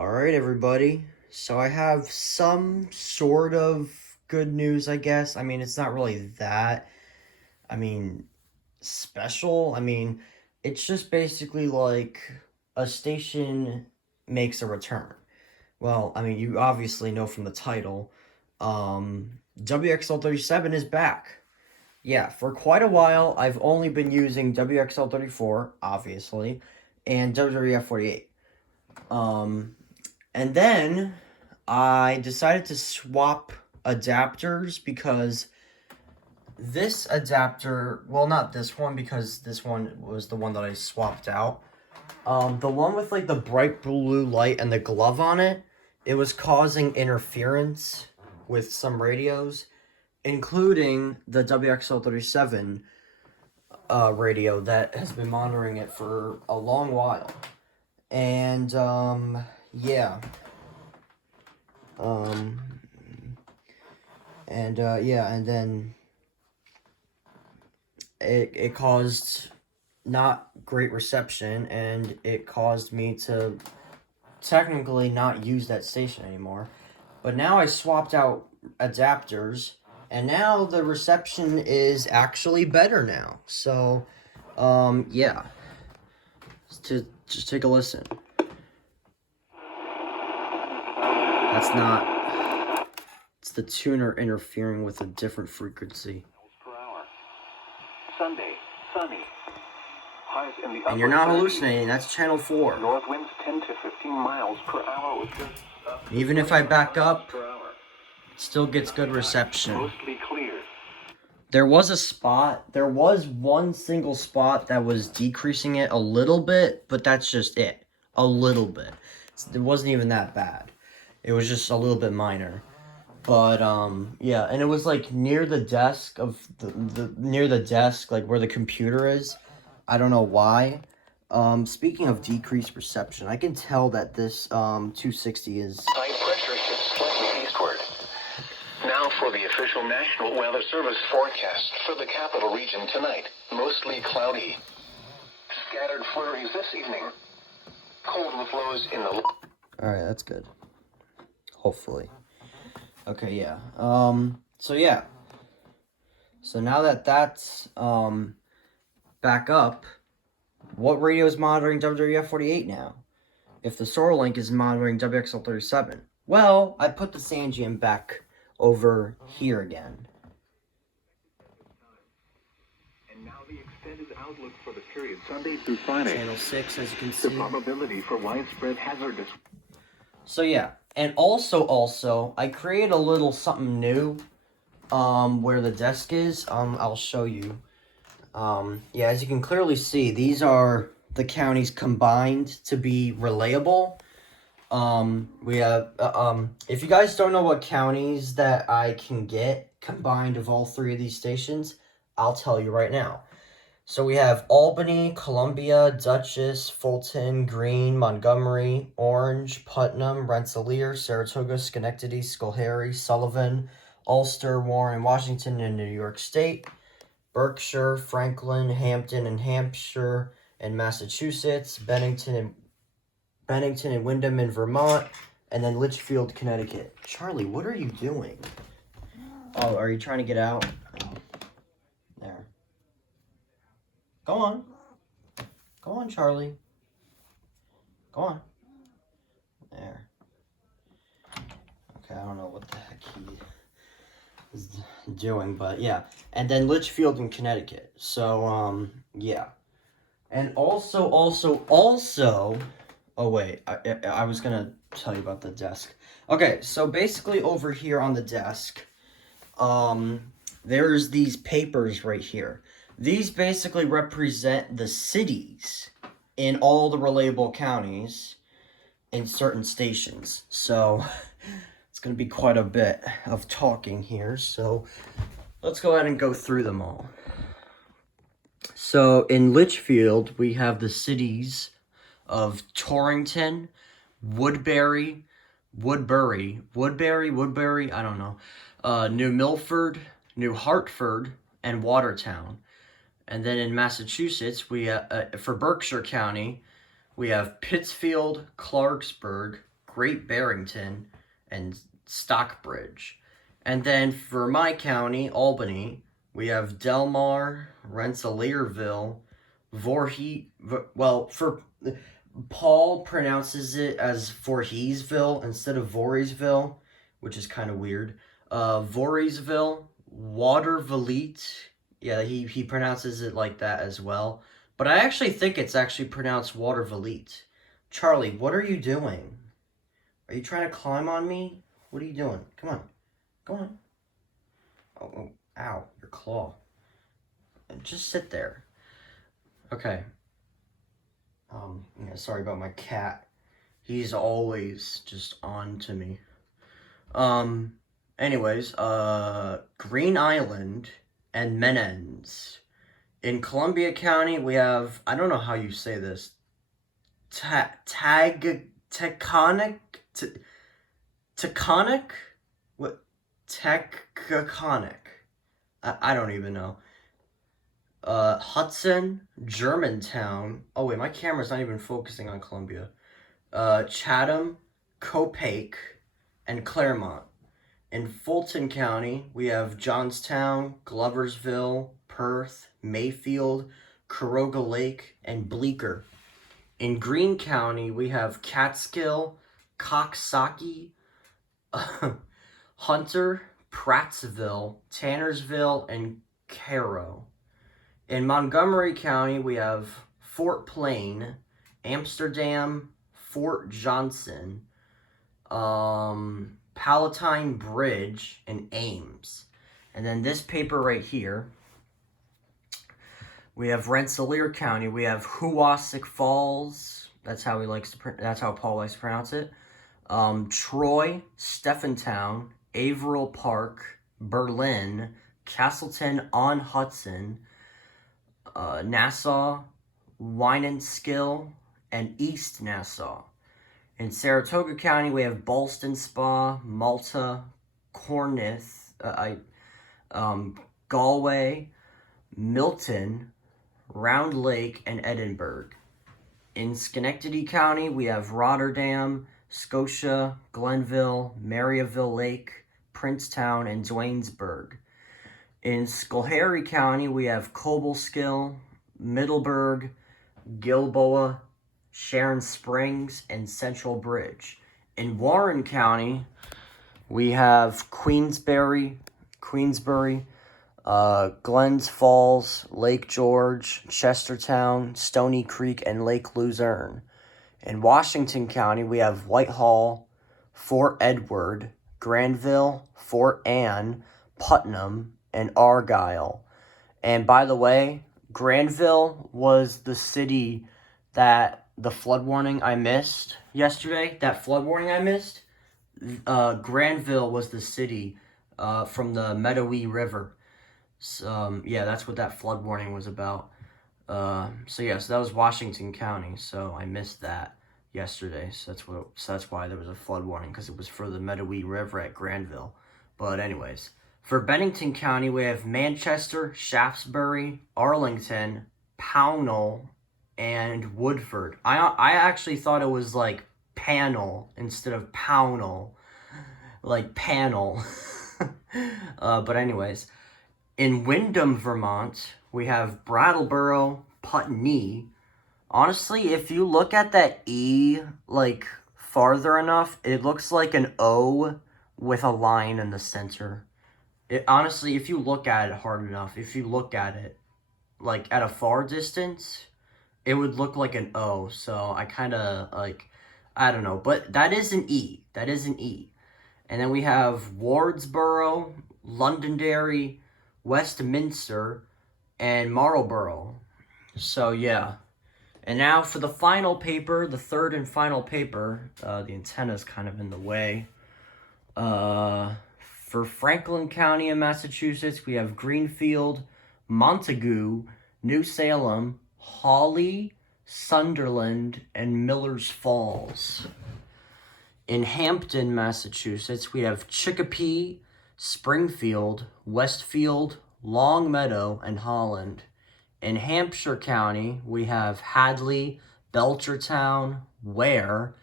Alright, everybody. So I have some sort of good news, I guess. I mean, it's not really that, I mean, special. I mean, it's just basically like a station makes a return. Well, I mean, you obviously know from the title, WXL37 is back. Yeah, for quite a while, I've only been using WXL34, obviously, and WWF 48. And then I decided to swap adapters because this adapter, well, not this one because this one was the one that I swapped out. The one with like the bright blue light and the glove on it, it was causing interference with some radios, including the WXL37 radio that has been monitoring it for a long while. And yeah. And then it caused not great reception, and it caused me to technically not use that station anymore. But now I swapped out adapters, and now the reception is actually better now. So, yeah. Just take a listen. That's not... It's the tuner interfering with a different frequency. Per hour. Sunday, sunny. Highs in the And you're not 30s. hallucinating, that's channel 4. North winds 10 to 15 miles per hour with just Even if I back up, per hour. it still gets good reception. Mostly clear. There was one single spot that was decreasing it a little bit, but that's just it. A little bit. It wasn't even that bad. It was just a little bit minor. But, yeah, and it was, like, near the desk near the desk, like, where the computer is. I don't know why. Speaking of decreased reception, I can tell that this, 260 is... High pressure shifts slightly eastward. Now for the official National Weather Service forecast for the capital region tonight. Mostly cloudy. Scattered flurries this evening. Cold flows in the... Alright, that's good. Hopefully. Okay, yeah. So yeah. So now that that's, back up, what radio is monitoring WWF 48 now? If the SolarLink is monitoring WXL 37. Well, I put the Sangean back over here again. And now the extended outlook for the period Sunday through Friday. Channel 6, as you can The see. probability for widespread hazardous. So yeah, and also, I created a little something new, where the desk is. I'll show you. Yeah, as you can clearly see, these are the counties combined to be relayable. We have, if you guys don't know what counties that I can get combined of all three of these stations, I'll tell you right now. So we have Albany, Columbia, Dutchess, Fulton, Greene, Montgomery, Orange, Putnam, Rensselaer, Saratoga, Schenectady, Schoharie, Sullivan, Ulster, Warren, Washington, and New York State, Berkshire, Franklin, Hampton, and Hampshire, and Massachusetts, Bennington and Windham in Vermont, and then Litchfield, Connecticut. Charlie, what are you doing? Oh, are you trying to get out? There. Go on. Go on, Charlie. Go on. There. Okay, I don't know what the heck he is doing, but yeah. And then Litchfield in Connecticut. So, yeah. And also, oh wait, I was gonna tell you about the desk. Okay, so basically over here on the desk, there's these papers right here. These basically represent the cities in all the relayable counties in certain stations. So it's going to be quite a bit of talking here. So let's go ahead and go through them all. So in Litchfield, we have the cities of Torrington, Woodbury, I don't know, New Milford, New Hartford, and Watertown. And then in Massachusetts, we for Berkshire County, we have Pittsfield, Clarksburg, Great Barrington, and Stockbridge. And then for my county, Albany, we have Delmar, Rensselaerville, for Paul pronounces it as Voorheesville instead of Voorheesville, which is kind of weird. Voorheesville, Watervliet. Yeah, he pronounces it like that as well. But I actually think it's actually pronounced Watervliet. Charlie, what are you doing? Are you trying to climb on me? What are you doing? Come on. Go on. Oh, ow, your claw. Just sit there. Okay. Yeah, sorry about my cat. He's always just on to me. Anyways, Green Island and Menendez. In Columbia County, we have, I don't know how you say this, Taconic? What? Taconic. I don't even know. Hudson, Germantown. Oh wait, my camera's not even focusing on Columbia. Chatham, Copake, and Claremont. In Fulton County, we have Johnstown, Gloversville, Perth, Mayfield, Caroga Lake, and Bleecker. In Greene County, we have Catskill, Coxsackie, Hunter, Prattsville, Tannersville, and Cairo. In Montgomery County, we have Fort Plain, Amsterdam, Fort Johnson, Palatine Bridge, and Ames. And then this paper right here, we have Rensselaer County. We have Hoosick Falls. That's how Paul likes to pronounce it. Troy, Stephentown, Averill Park, Berlin, Castleton-on-Hudson, Nassau, Winenskill, and East Nassau. In Saratoga County, we have Ballston Spa, Malta, Cornith, Galway, Milton, Round Lake, and Edinburgh. In Schenectady County, we have Rotterdam, Scotia, Glenville, Maryville Lake, Princetown, and Duanesburg. In Schoharie County, we have Cobleskill, Middleburg, Gilboa, Sharon Springs, and Central Bridge. In Warren County, we have Queensbury, Glens Falls, Lake George, Chestertown, Stony Creek, and Lake Luzerne. In Washington County, we have Whitehall, Fort Edward, Granville, Fort Anne, Putnam, and Argyle. And by the way, Granville was the city that the flood warning I missed yesterday. Granville was the city from the Meadowee River. So, yeah, that's what that flood warning was about. So that was Washington County. So I missed that yesterday. So that's why there was a flood warning, because it was for the Meadowee River at Granville. But anyways, for Bennington County, we have Manchester, Shaftesbury, Arlington, Pownell, and Woodford. I actually thought it was like panel instead of Pownell, like panel. But anyways, in Windham, Vermont, we have Brattleboro, Putney. Honestly, if you look at that E, like, farther enough, it looks like an O with a line in the center. Honestly, if you look at it hard enough, if you look at it, like, at a far distance, it would look like an O. So I kind of, like, I don't know. But that is an E. And then we have Wardsboro, Londonderry, Westminster, and Marlborough. So, yeah. And now for the final paper, the third and final paper. The antenna's kind of in the way. For Franklin County in Massachusetts, we have Greenfield, Montague, New Salem, Hawley, Sunderland, and Millers Falls. In Hampton, Massachusetts, we have Chicopee, Springfield, Westfield, Longmeadow, and Holland. In Hampshire County, we have Hadley, Belchertown, Ware,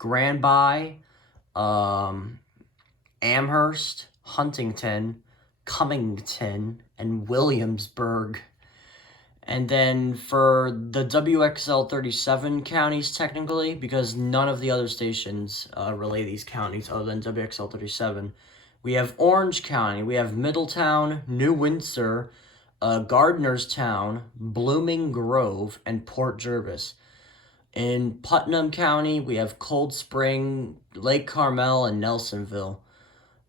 Granby, Amherst, Huntington, Cummington, and Williamsburg. And then for the WXL 37 counties, technically, because none of the other stations relay these counties other than WXL 37, we have Orange County, we have Middletown, New Windsor, Gardnerstown, Blooming Grove, and Port Jervis. In Putnam County, we have Cold Spring, Lake Carmel, and Nelsonville.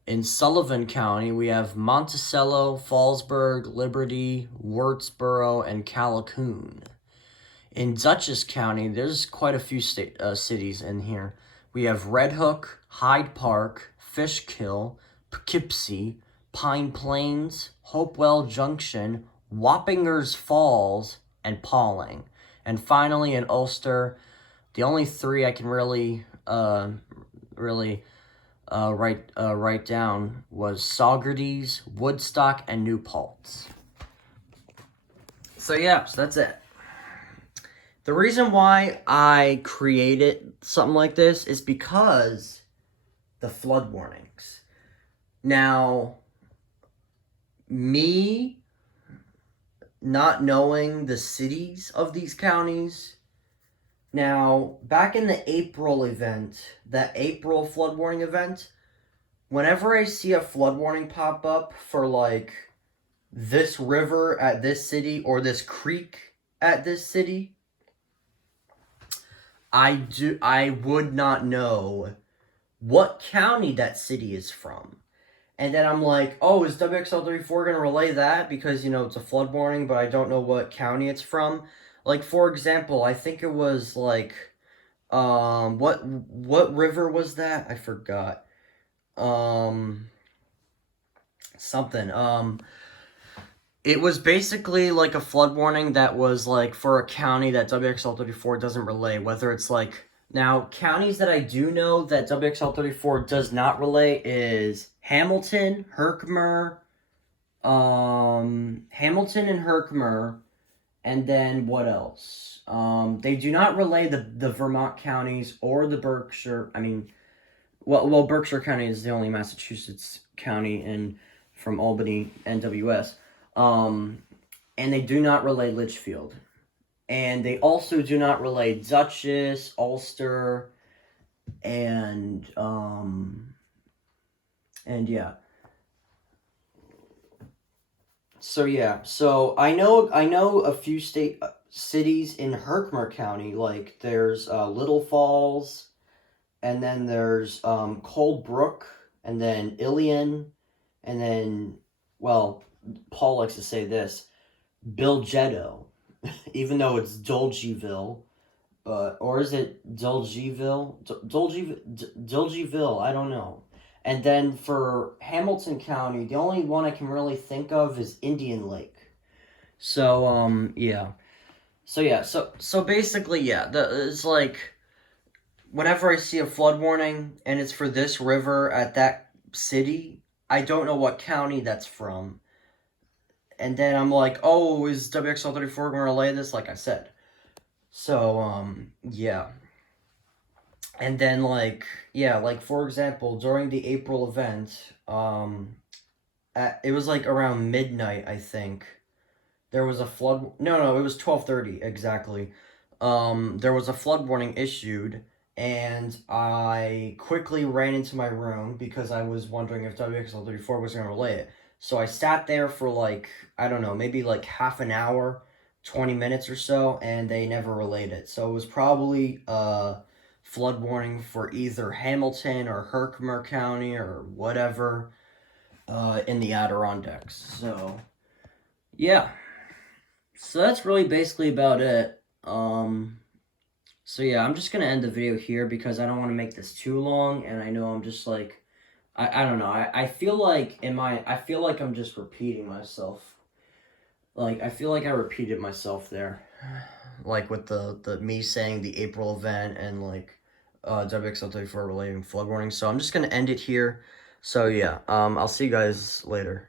In Sullivan County, we have Monticello, Fallsburg, Liberty, Wurtsboro, and Callicoon. In Dutchess County, there's quite a few cities in here. We have Red Hook, Hyde Park, Fishkill, Poughkeepsie, Pine Plains, Hopewell Junction, Wappingers Falls, and Pawling. And finally, in Ulster, the only three I can really write down was Saugerties, Woodstock, and New Paltz. So yeah, so that's it. The reason why I created something like this is because the flood warnings. Now, me not knowing the cities of these counties. Now, back in the April event, that April flood warning event, whenever I see a flood warning pop up for, like, this river at this city or this creek at this city, I would not know what county that city is from. And then I'm like, oh, is WXL34 going to relay that? Because, it's a flood warning, but I don't know what county it's from. Like, for example, I think it was, like, what river was that? I forgot. It was basically, like, a flood warning that was, like, for a county that WXL34 doesn't relay, whether it's, like... Now, counties that I do know that WXL34 does not relay is Hamilton, Herkimer, Hamilton and Herkimer, and then what else? They do not relay the Vermont counties or the Berkshire. Well, Berkshire County is the only Massachusetts county from Albany, NWS. And they do not relay Litchfield. And they also do not relay Dutchess, Ulster, and yeah. So I know a few cities in Herkimer County, like there's Little Falls, and then there's Cold Brook, and then Ilion, and then, well, Paul likes to say this, Bilgetto. Even though it's Dolgeville, or is it Dolgeville? Dolgeville, I don't know. And then for Hamilton County, the only one I can really think of is Indian Lake. So, yeah. So basically, yeah, it's like, whenever I see a flood warning, and it's for this river at that city, I don't know what county that's from. And then I'm like, oh, is WXL34 going to relay this? Like I said. So, yeah. And then, like, for example, during the April event, it was, like, around midnight, I think. There was a flood... No, it was 12:30, exactly. There was a flood warning issued, and I quickly ran into my room because I was wondering if WXL34 was going to relay it. So I sat there for, like, I don't know, maybe, like, half an hour, 20 minutes or so, and they never relayed it. So it was probably a flood warning for either Hamilton or Herkimer County or whatever in the Adirondacks. So, yeah. So that's really basically about it. So, yeah, I'm just going to end the video here because I don't want to make this too long, and I know I'm just, like... I don't know, I feel like I'm just repeating myself. Like, I feel like I repeated myself there. Like, with the me saying the April event and, like, WXL34 relating flood warning. So I'm just gonna end it here. So, yeah, I'll see you guys later.